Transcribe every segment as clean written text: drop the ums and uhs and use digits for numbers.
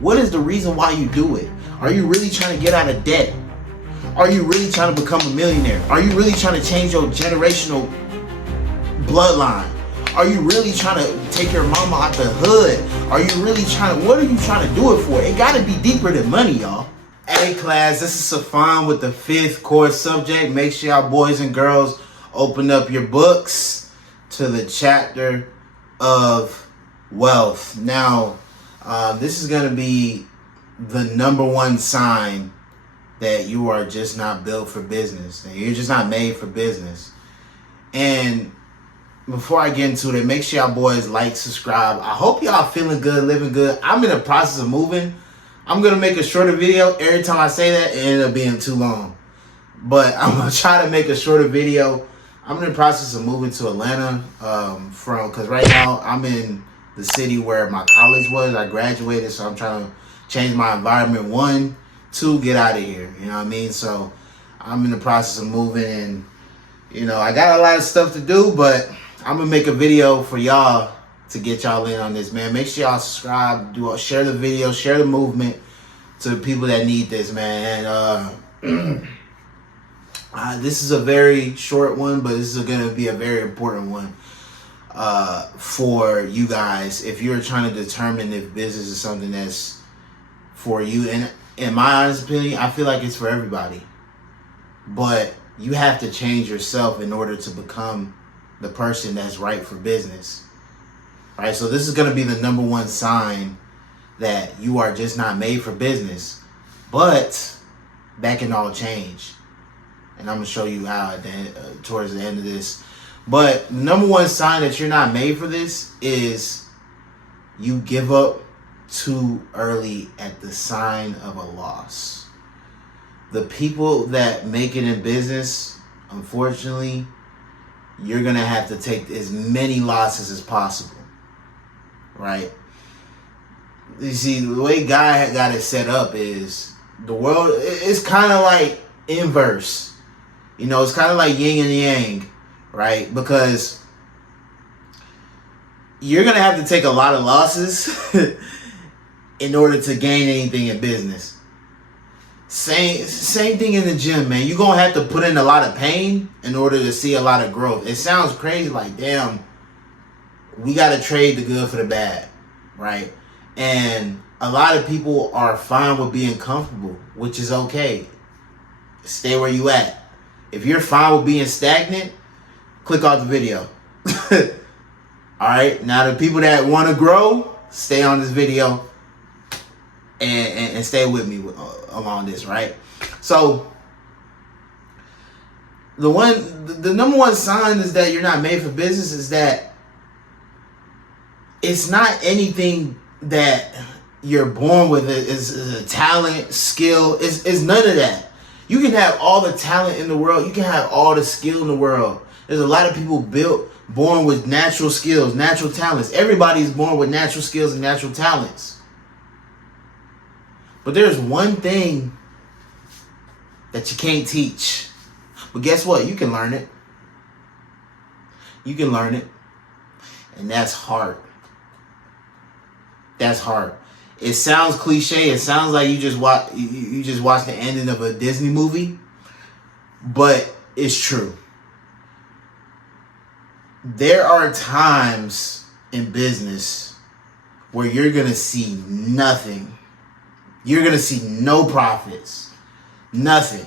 What is the reason why you do it? Are you really trying to get out of debt? Are you really trying to become a millionaire? Are you really trying to change your generational bloodline? Are you really trying to take your mama out the hood? Are you really trying to, what are you trying to do it for? It gotta be deeper than money, y'all. Hey class, this is Sifon with the 5th course subject. Make sure y'all boys and girls open up your books to the chapter of wealth. Now, this is gonna be the number one sign that you are just not built for business. That you're just not made for business. And before I get into it, make sure y'all boys like, subscribe. I hope y'all feeling good, living good. I'm in the process of moving. I'm going to make a shorter video. Every time I say that, it ended up being too long. But I'm going to try to make a shorter video. I'm in the process of moving to Atlanta because right now I'm in the city where my college was. I graduated, so I'm trying to change my environment. 1, 2, get out of here. You know what I mean? So I'm in the process of moving, and you know, I got a lot of stuff to do, but I'm gonna make a video for y'all to get y'all in on this, man. Make sure y'all subscribe, share the video, share the movement to the people that need this, man. And this is a very short one, but this is gonna be a very important one for you guys if you're trying to determine if business is something that's for you. And in my honest opinion, I feel like it's for everybody, but you have to change yourself in order to become the person that's right for business, right? So this is going to be the number one sign that you are just not made for business, but that can all change. And I'm going to show you how towards the end of this. But the number one sign that you're not made for this is you give up too early at the sign of a loss. The people that make it in business, unfortunately, you're going to have to take as many losses as possible, right? You see, the way God got it set up is the world, it's kind of like inverse. You know, it's kind of like yin and yang, right? Because you're going to have to take a lot of losses in order to gain anything in business. Same thing in the gym, man. You're going to have to put in a lot of pain in order to see a lot of growth. It sounds crazy, like, damn, we got to trade the good for the bad, right? And a lot of people are fine with being comfortable, which is okay. Stay where you at. If you're fine with being stagnant, click off the video. All right? Now, the people that want to grow, stay on this video and stay with me along this, right? So the number one sign is that you're not made for business is that it's not anything that you're born with. Is a talent, skill. It's none of that. You can have all the talent in the world. You can have all the skill in the world. There's a lot of people born with natural skills, natural talents. Everybody's born with natural skills and natural talents. But there's one thing that you can't teach. But guess what? You can learn it. You can learn it. And that's heart. That's heart. It sounds cliche. It sounds like you just watched the ending of a Disney movie. But it's true. There are times in business where you're going to see nothing. You're going to see no profits. Nothing.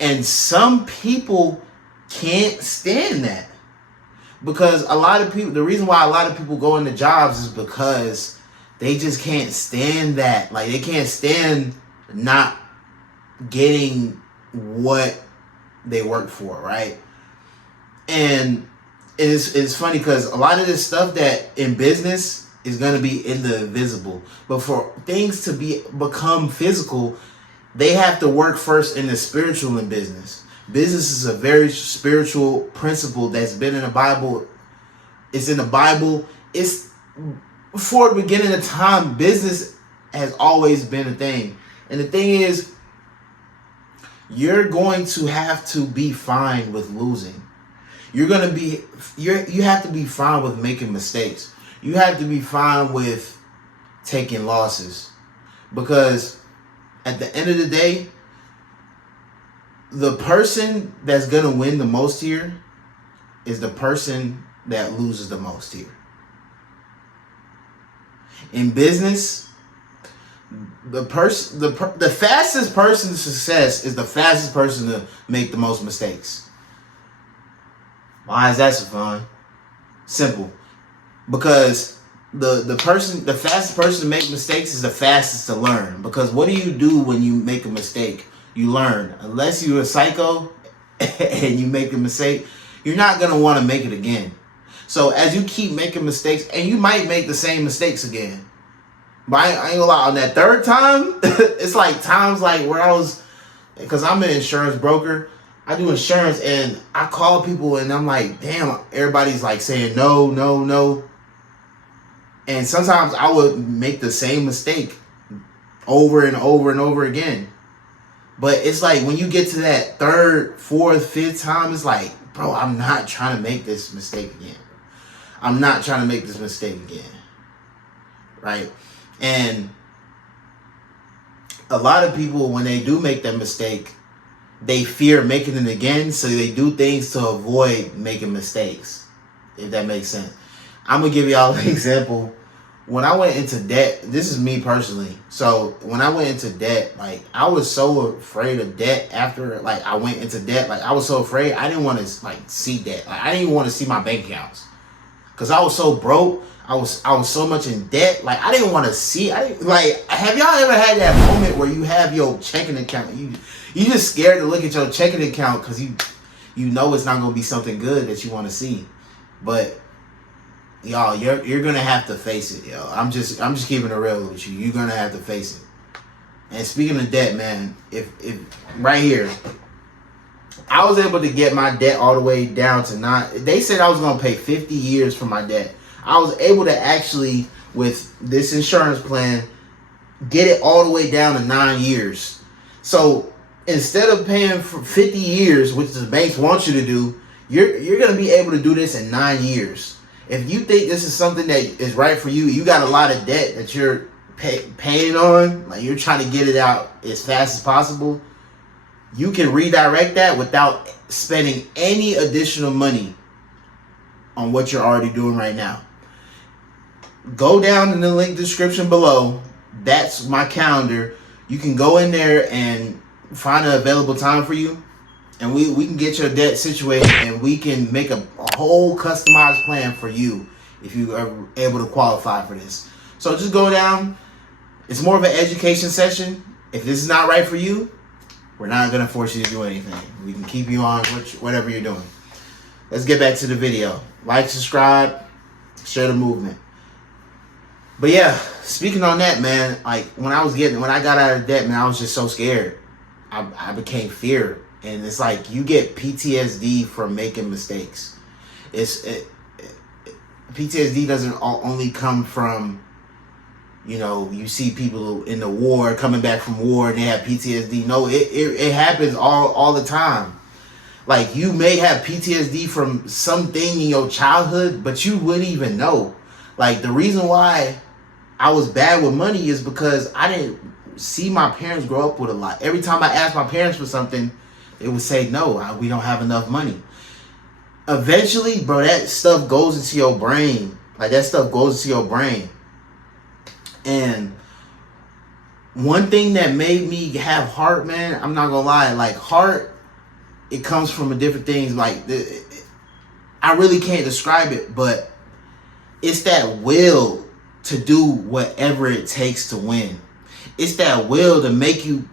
And some people can't stand that. Because a lot of people, the reason why a lot of people go into jobs is because they just can't stand that. Like, they can't stand not getting what they work for, right? And it's funny because a lot of this stuff that in business is going to be in the invisible. But for things to become physical, they have to work first in the spiritual in business. Business is a very spiritual principle that's been in the Bible. It's in the Bible. It's before the beginning of time, business has always been a thing. And the thing is, you're going to have to be fine with losing. You have to be fine with making mistakes. You have to be fine with taking losses. Because at the end of the day, the person that's going to win the most here is the person that loses the most here. In business, the fastest person to success is the fastest person to make the most mistakes. Why is that, Sifon? Simple. Because the fastest person to make mistakes is the fastest to learn. Because what do you do when you make a mistake? You learn. Unless you're a psycho and you make a mistake, you're not going to want to make it again. So as you keep making mistakes, and you might make the same mistakes again. But I ain't gonna lie, on that third time, it's like times like where I was, because I'm an insurance broker, I do insurance, and I call people and I'm like, damn, everybody's like saying no, no, no. And sometimes I would make the same mistake over and over and over again. But it's like when you get to that third, fourth, fifth time, it's like, bro, I'm not trying to make this mistake again. I'm not trying to make this mistake again. Right? And a lot of people, when they do make that mistake, they fear making it again, so they do things to avoid making mistakes, if that makes sense. I'm going to give y'all an example. When I went into debt, this is me personally. So when I went into debt, like I was so afraid of debt after like I went into debt. Like I was so afraid, I didn't want to like see debt. Like I didn't even want to see my bank accounts. Because I was so broke. I was so much in debt. Like I didn't want to see. Have y'all ever had that moment where you have your checking account? You just scared to look at your checking account because you know it's not gonna be something good that you want to see. But y'all, you're gonna have to face it, yo. I'm just keeping it real with you. You're gonna have to face it. And speaking of debt, man, if right here, I was able to get my debt all the way down to 9. They said I was gonna pay 50 years for my debt. I was able to actually, with this insurance plan, get it all the way down to 9 years. So instead of paying for 50 years, which the banks want you to do, you're going to be able to do this in 9 years. If you think this is something that is right for you, you got a lot of debt that you're paying on, like you're trying to get it out as fast as possible, you can redirect that without spending any additional money on what you're already doing right now. Go down in the link description below. That's my calendar. You can go in there and find an available time for you, and we can get your debt situated, and we can make a whole customized plan for you if you are able to qualify for this. So just go down. It's more of an education session. If this is not right for you, we're not going to force you to do anything. We can keep you on whatever you're doing. Let's get back to the video. Like, subscribe, share the movement. But yeah, speaking on that, man, like when I got out of debt, man, I was just so scared. I became fear. And it's like you get PTSD from making mistakes. PTSD doesn't only come from, you see people in the war coming back from war and they have PTSD. No, it happens all the time. Like you may have PTSD from something in your childhood, but you wouldn't even know. Like the reason why I was bad with money is because I didn't see my parents grow up with a lot. Every time I asked my parents for something, they would say, no, we don't have enough money. Eventually, bro, that stuff goes into your brain. Like that stuff goes into your brain. And one thing that made me have heart, man, I'm not gonna lie, like heart, it comes from a different things. Like I really can't describe it, but it's that will to do whatever it takes to win. It's that will to make you,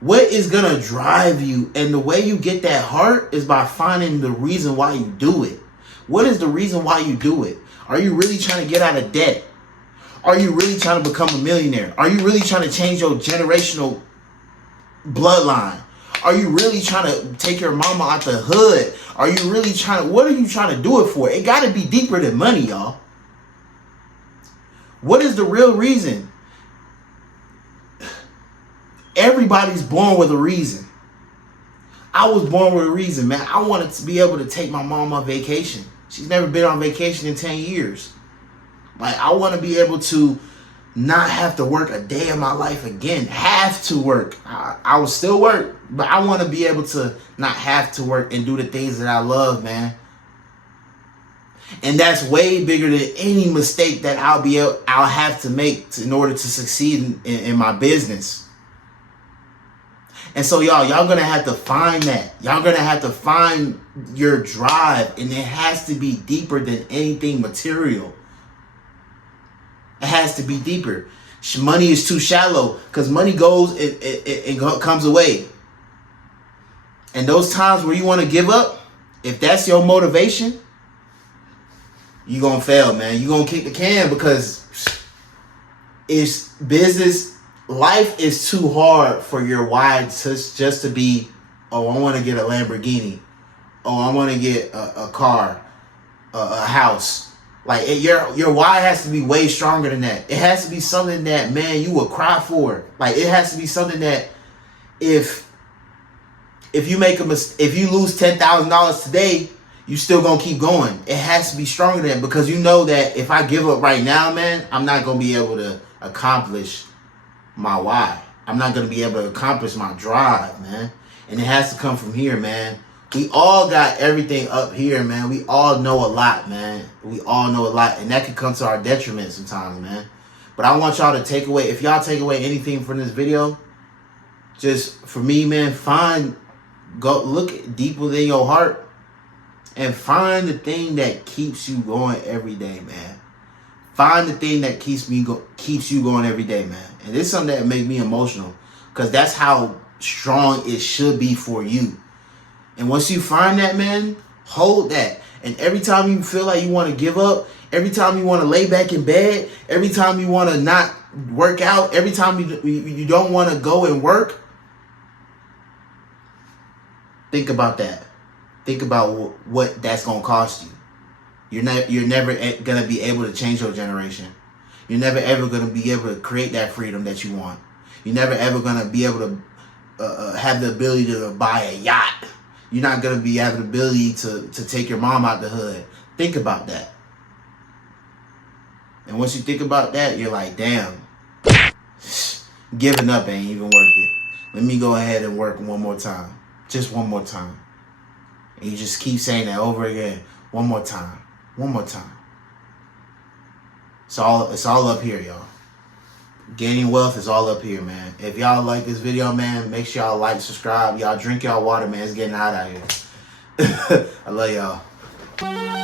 what is going to drive you. And the way you get that heart is by finding the reason why you do it. What is the reason why you do it? Are you really trying to get out of debt? Are you really trying to become a millionaire? Are you really trying to change your generational bloodline? Are you really trying to take your mama out the hood? Are you really what are you trying to do it for? It got to be deeper than money, y'all. What is the real reason? Everybody's born with a reason. I was born with a reason, man. I wanted to be able to take my mom on vacation. She's never been on vacation in 10 years. Like, I want to be able to not have to work a day of my life again. Have to work. I will still work, but I want to be able to not have to work and do the things that I love, man. And that's way bigger than any mistake that I'll have to make in order to succeed in my business. And so y'all gonna have to find that. Y'all gonna have to find your drive, and it has to be deeper than anything material. It has to be deeper. Money is too shallow, because money goes, it comes away. And those times where you want to give up, if that's your motivation, you're going to fail, man. You're going to kick the can, because it's business. Life is too hard for your why just to be, oh, I want to get a Lamborghini. Oh, I want to get a car, a house. Like, your why has to be way stronger than that. It has to be something that, man, you would cry for. Like, it has to be something that if you make if you lose $10,000 today, you still gonna keep going. It has to be stronger than that, because you know that if I give up right now, man, I'm not gonna be able to accomplish my why. I'm not gonna be able to accomplish my drive, man. And it has to come from here, man. We all got everything up here, man. We all know a lot, man. We all know a lot. And that can come to our detriment sometimes, man. But I want y'all to take away, if y'all take away anything from this video, just for me, man, go look deeper within your heart and find the thing that keeps you going every day, man. Find the thing that keeps you going every day, man. And this is something that makes me emotional, because that's how strong it should be for you. And once you find that, man, hold that. And every time you feel like you want to give up, every time you want to lay back in bed, every time you want to not work out, every time you don't want to go and work, think about that. Think about what that's going to cost you. You're never going to be able to change your generation. You're never ever going to be able to create that freedom that you want. You're never ever going to be able to have the ability to buy a yacht. You're not going to be having the ability to take your mom out the hood. Think about that. And once you think about that, you're like, damn, giving up ain't even worth it. Let me go ahead and work one more time. Just one more time. And you just keep saying that over again. One more time. One more time. It's all up here, y'all. Gaining wealth is all up here, man. If y'all like this video, man, make sure y'all like, subscribe. Y'all drink y'all water, man. It's getting hot out here. I love y'all.